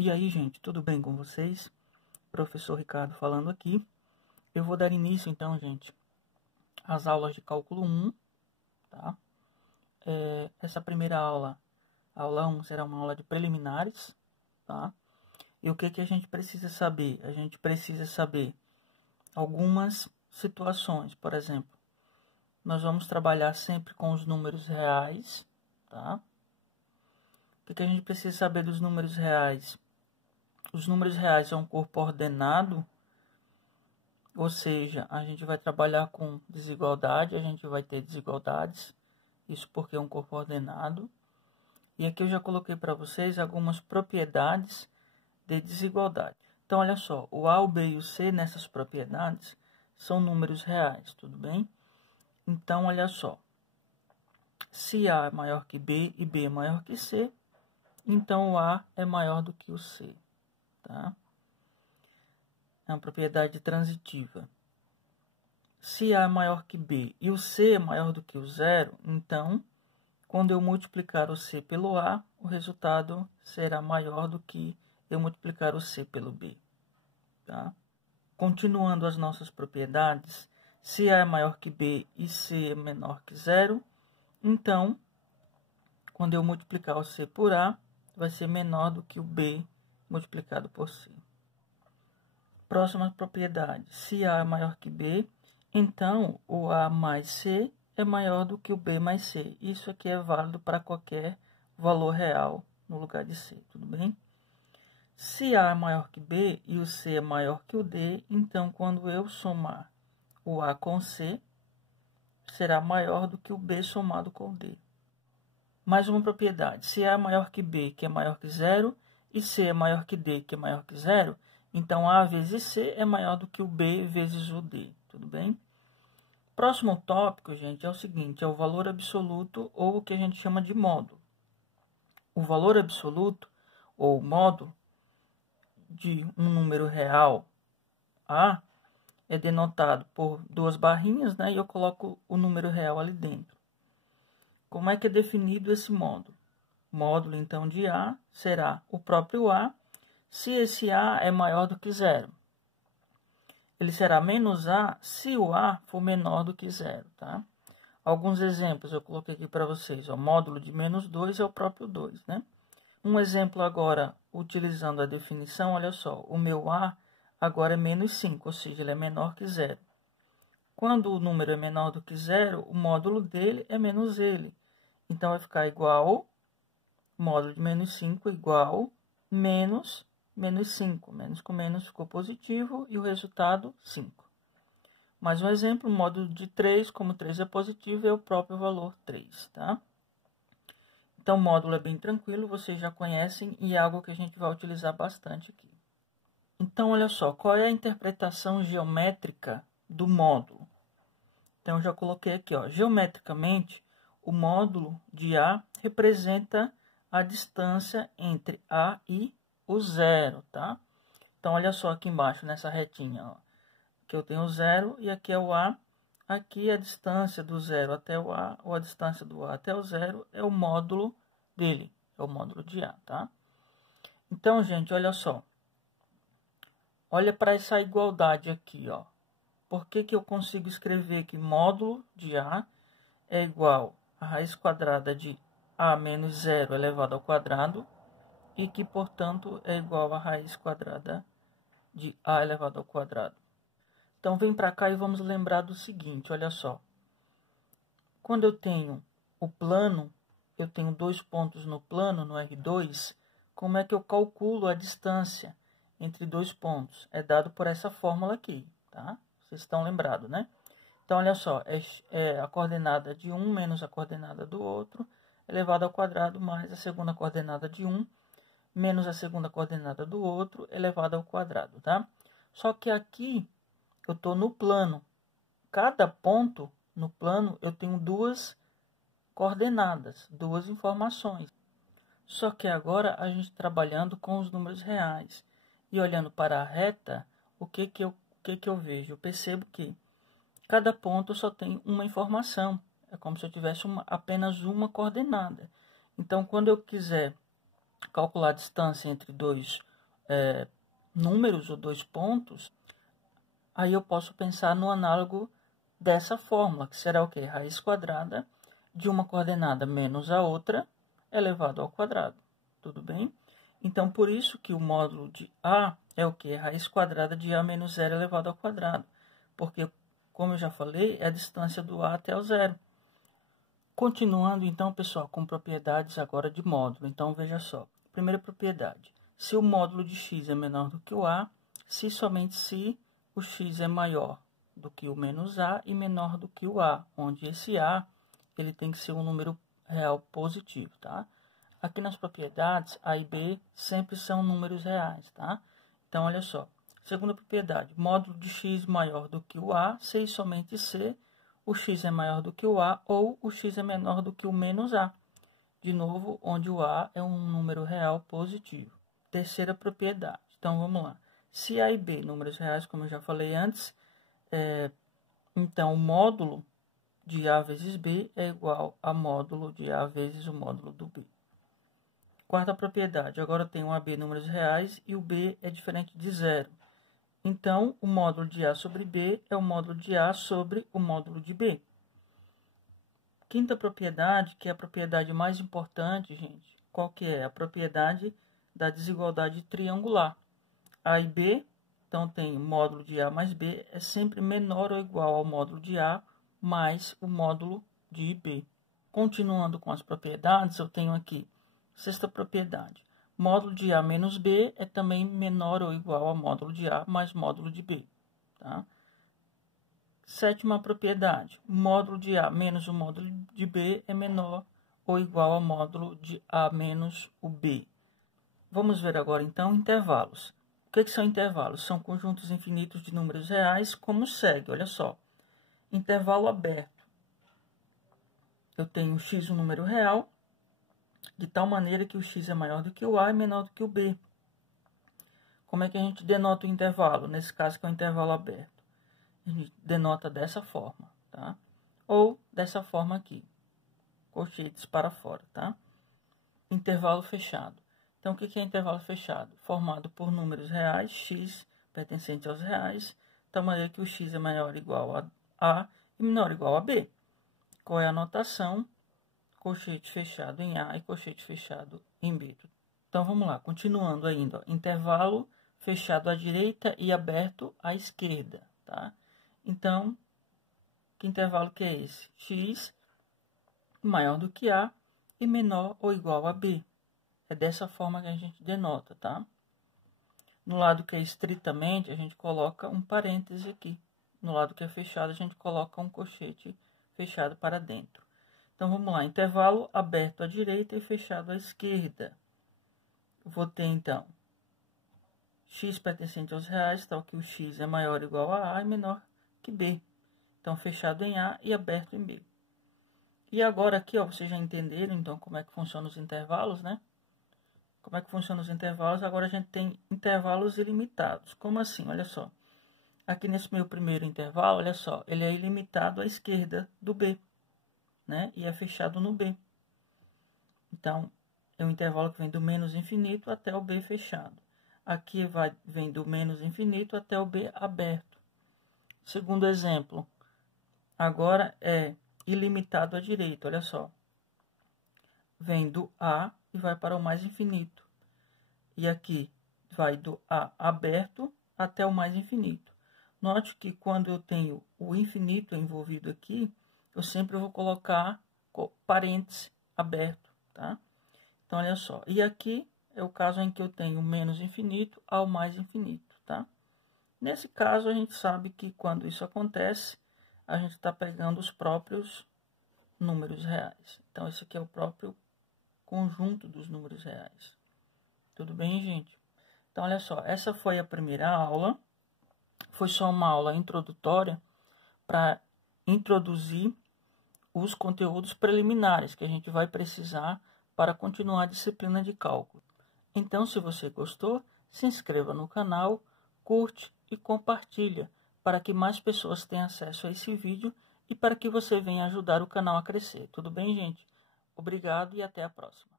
E aí, gente, tudo bem com vocês? Professor Ricardo falando aqui. Eu vou dar início, então, gente, às aulas de cálculo 1, tá? Essa primeira aula, a aula 1, será uma aula de preliminares, tá? E o que a gente precisa saber? A gente precisa saber algumas situações. Por exemplo, nós vamos trabalhar sempre com os números reais, tá? O que a gente precisa saber dos números reais? Os números reais são um corpo ordenado, ou seja, a gente vai trabalhar com desigualdade, a gente vai ter desigualdades, isso porque é um corpo ordenado. E aqui eu já coloquei para vocês algumas propriedades de desigualdade. Então, olha só, o A, o B e o C nessas propriedades são números reais, tudo bem? Então, olha só, se A é maior que B e B é maior que C, então o A é maior do que o C, tá? É uma propriedade transitiva. Se A é maior que B e o C é maior do que o zero, então, quando eu multiplicar o C pelo A, o resultado será maior do que eu multiplicar o C pelo B, tá? Continuando as nossas propriedades, se A é maior que B e C é menor que zero, então, quando eu multiplicar o C por A, vai ser menor do que o B multiplicado por C. Próxima propriedade, se A é maior que B, então o A mais C é maior do que o B mais C. Isso aqui é válido para qualquer valor real no lugar de C, tudo bem? Se A é maior que B e o C é maior que o D, então quando eu somar o A com C, será maior do que o B somado com o D. Mais uma propriedade, se A é maior que B, que é maior que zero, e C é maior que D, que é maior que zero, então A vezes C é maior do que o B vezes o D, tudo bem? Próximo tópico, gente, é o seguinte, é o valor absoluto ou o que a gente chama de módulo. O valor absoluto ou módulo de um número real A é denotado por duas barrinhas, né? E eu coloco o número real ali dentro. Como é que é definido esse módulo? O módulo, então, de A será o próprio A, se esse A é maior do que zero. Ele será menos A se o A for menor do que zero, tá? Alguns exemplos eu coloquei aqui para vocês. O módulo de menos 2 é o próprio 2, né? Um exemplo agora, utilizando a definição, olha só. O meu A agora é menos 5, ou seja, ele é menor que zero. Quando o número é menor do que zero, o módulo dele é menos ele. Então, vai ficar igual, módulo de menos 5 igual, menos 5. Menos com menos ficou positivo e o resultado 5. Mais um exemplo, módulo de 3, como 3 é positivo, é o próprio valor 3, tá? Então, o módulo é bem tranquilo, vocês já conhecem e é algo que a gente vai utilizar bastante aqui. Então, olha só, qual é a interpretação geométrica do módulo? Então, eu já coloquei aqui, ó, geometricamente, o módulo de A representa a distância entre A e o zero, tá? Então, olha só aqui embaixo, nessa retinha, ó, que eu tenho o zero e aqui é o A. Aqui a distância do zero até o A, ou a distância do A até o zero, é o módulo dele, é o módulo de A, tá? Então, gente, olha só. Olha para essa igualdade aqui, ó. Por que eu consigo escrever que módulo de A é igual a raiz quadrada de A menos zero elevado ao quadrado e que, portanto, é igual a raiz quadrada de A elevado ao quadrado? Então, vem para cá e vamos lembrar do seguinte, olha só. Quando eu tenho o plano, eu tenho dois pontos no plano, no R2, como é que eu calculo a distância entre dois pontos? É dado por essa fórmula aqui, tá? Vocês estão lembrados, né? Então, olha só, é a coordenada de um menos a coordenada do outro, elevado ao quadrado, mais a segunda coordenada de um, menos a segunda coordenada do outro, elevado ao quadrado, tá? Só que aqui eu estou no plano. Cada ponto no plano eu tenho duas coordenadas, duas informações. Só que agora a gente trabalhando com os números reais. E olhando para a reta, o que eu vejo? Eu percebo que cada ponto só tem uma informação. É como se eu tivesse apenas uma coordenada. Então, quando eu quiser calcular a distância entre dois números ou 2 pontos, aí eu posso pensar no análogo dessa fórmula, que será o quê? Raiz quadrada de uma coordenada menos a outra elevado ao quadrado. Tudo bem? Então, por isso que o módulo de A é o quê? Raiz quadrada de A menos zero elevado ao quadrado. Porque, como eu já falei, é a distância do A até o zero. Continuando, então, pessoal, com propriedades agora de módulo. Então, veja só. Primeira propriedade. Se o módulo de x é menor do que o A, se somente se o x é maior do que o menos A e menor do que o A, onde esse A ele tem que ser um número real positivo, tá? Aqui nas propriedades, A e B sempre são números reais, tá? Então, olha só. Segunda propriedade, módulo de x maior do que o A, se e somente se o x é maior do que o A ou o x é menor do que o menos A. De novo, onde o A é um número real positivo. Terceira propriedade. Então, vamos lá. Se A e B, números reais, como eu já falei antes, então o módulo de A vezes B é igual a módulo de A vezes o módulo do B. Quarta propriedade. Agora eu tenho um AB números reais e o B é diferente de zero. Então, o módulo de A sobre B é o módulo de A sobre o módulo de B. Quinta propriedade, que é a propriedade mais importante, gente. Qual que é? A propriedade da desigualdade triangular. A e B, então tem o módulo de A mais B, é sempre menor ou igual ao módulo de A mais o módulo de B. Continuando com as propriedades, eu tenho aqui sexta propriedade. Módulo de A menos B é também menor ou igual ao módulo de A mais módulo de B. Tá? Sétima propriedade. Módulo de A menos o módulo de B é menor ou igual ao módulo de A menos o B. Vamos ver agora, então, intervalos. O que são intervalos? São conjuntos infinitos de números reais, como segue. Olha só. Intervalo aberto. Eu tenho x, um número real, de tal maneira que o x é maior do que o A e menor do que o B. Como é que a gente denota o intervalo? Nesse caso, que é o intervalo aberto. A gente denota dessa forma, tá? Ou dessa forma aqui. Colchetes para fora, tá? Intervalo fechado. Então, o que é intervalo fechado? Formado por números reais, x pertencente aos reais, de tal maneira que o x é maior ou igual a A e menor ou igual a B. Qual é a notação? Colchete fechado em A e colchete fechado em B. Então, vamos lá, continuando ainda. Ó. Intervalo fechado à direita e aberto à esquerda, tá? Então, que intervalo que é esse? X maior do que A e menor ou igual a B. É dessa forma que a gente denota, tá? No lado que é estritamente, a gente coloca um parêntese aqui. No lado que é fechado, a gente coloca um colchete fechado para dentro. Então, vamos lá. Intervalo aberto à direita e fechado à esquerda. Vou ter, então, x pertencente aos reais, tal que o x é maior ou igual a A e menor que B. Então, fechado em A e aberto em B. E agora aqui, ó, vocês já entenderam, então, como é que funcionam os intervalos, né? Como é que funcionam os intervalos? Agora a gente tem intervalos ilimitados. Como assim? Olha só. Aqui nesse meu primeiro intervalo, olha só, ele é ilimitado à esquerda do B, né? E é fechado no B. Então, é um intervalo que vem do menos infinito até o B fechado. Aqui vem do menos infinito até o B aberto. Segundo exemplo, agora é ilimitado à direita, olha só. Vem do A e vai para o mais infinito. E aqui vai do A aberto até o mais infinito. Note que quando eu tenho o infinito envolvido aqui, eu sempre vou colocar parênteses aberto, tá? Então, olha só. E aqui é o caso em que eu tenho menos infinito ao mais infinito, tá? Nesse caso, a gente sabe que quando isso acontece, a gente está pegando os próprios números reais. Então, esse aqui é o próprio conjunto dos números reais. Tudo bem, gente? Então, olha só. Essa foi a primeira aula. Foi só uma aula introdutória para introduzir os conteúdos preliminares que a gente vai precisar para continuar a disciplina de cálculo. Então, se você gostou, se inscreva no canal, curte e compartilha para que mais pessoas tenham acesso a esse vídeo e para que você venha ajudar o canal a crescer. Tudo bem, gente? Obrigado e até a próxima.